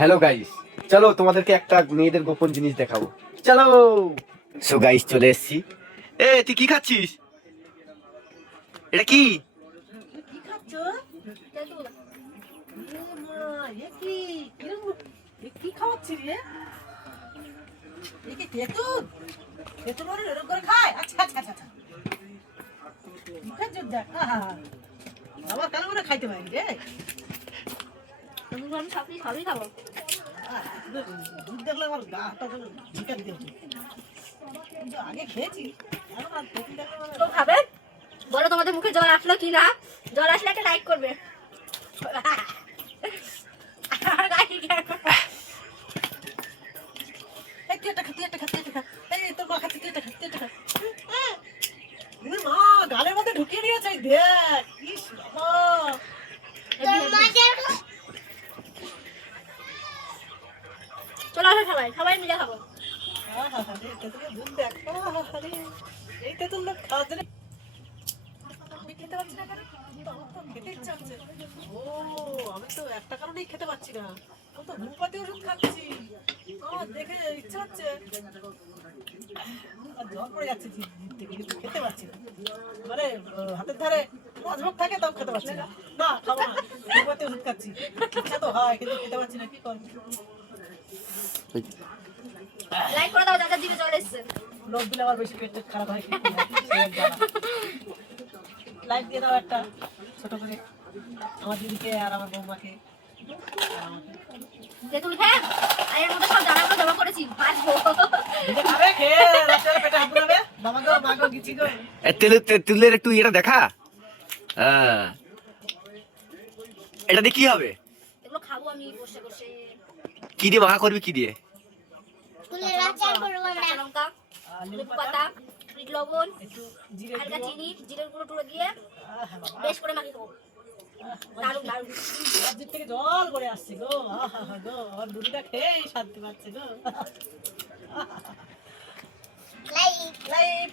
Hello guys, চলো তোমাদেরকে একটা মেয়েদের গোপন জিনিস দেখাবো। চলো। সো গাইস, চলে এসেছি। তুই কি খাচ্ছিস? এটা কি? কি খাচ্ছ? কি খাওয়াচ্ছি রে? কি তেঁতুল? তেঁতুল ওরা এরকম করে খায়? আচ্ছা আচ্ছা আচ্ছা। মুখের জোর দেখ। বাবা কেন করে খাইতে পারি রে? আমি সবই খাবো। দুধ দেখলে আমার গাটা ঝিকা দিতে হচ্ছে। কিন্তু আগে খেয়েছি এখন আর তেঁতুল দেখলে আমার তো খাবে? বলো তোমাদের মুখে জল আসলো কি না? জল আসলে একটা লাইক করবে। এই তুই একটা খা, তুই একটা খা, তুই একটা খা। এই তোর মা খাচ্ছে, তুই একটা খা, তুই একটা খা। ওরে মা, গালের মধ্যে ঢুকিয়ে নিয়েছে, এই দেখ। ইস বাবা। চলো আসো সবাই মিলে খাবো। এই তেঁতুলের দুধ দেখ। এই তেঁতুল না খাওয়াতে রে। আমি খেতে পারছি না কেন? আমার তো খেতে ইচ্ছা হচ্ছে। ও, আমি তো একটা কারণেই খেতে পারছি না। আমি তো হোমিওপ্যাথি ওষুধ খাচ্ছি। আমার দেখে ইচ্ছা হচ্ছে। আর জল পড়ে যাচ্ছে জিভ থেকে, কিন্তু খেতে পারছি না। মানে হাতের ধারে রাজভোগ থাকে, তাও খেতে পারছি না। না, খাবো না। হোমিওপ্যাথি ওষুধ খাচ্ছি। ইচ্ছা তো হয়, কিন্তু খেতে পারছি না। কি করবো? লাইক করে দাও, দাদা জিভে জল এসছে। লোক দিলে আবার বেশি পেট খারাপ হয়। লাইক দিয়ে দাও একটা ছোট করে আমার দিদিকে আর আমার বৌমাকে। তেঁতুল খেয়ে আর এর মধ্যে সব দানাগুলো জমা করেছি, ভাজবো। দিদি খাবে, খেয়ে রাত্রে পেটে হাত বুলাবে। বাবা গো, মা গো, গিচি গো। তেলের একটু এটা দেখা। হ্যাঁ, এটা দিয়ে কি হবে? এগুলো খাবো আমি বসে বসে। কি দিয়ে মাখা করবি? কি দিয়ে? কাঁচা লঙ্কা, লেবু পাতা, বিট লবণ, একটু জিরে হালকা দিও। চিনি, জিরের গুঁড়ো টুড়ো দিয়ে বাবা, বেশ করে মাখিয়ে দেবো। দারুণ দারুণ। জিভ থেকে জল করে আসছে গো। গো, আমার দুধটা খেয়েই শান্তি পাচ্ছে গো। লাইক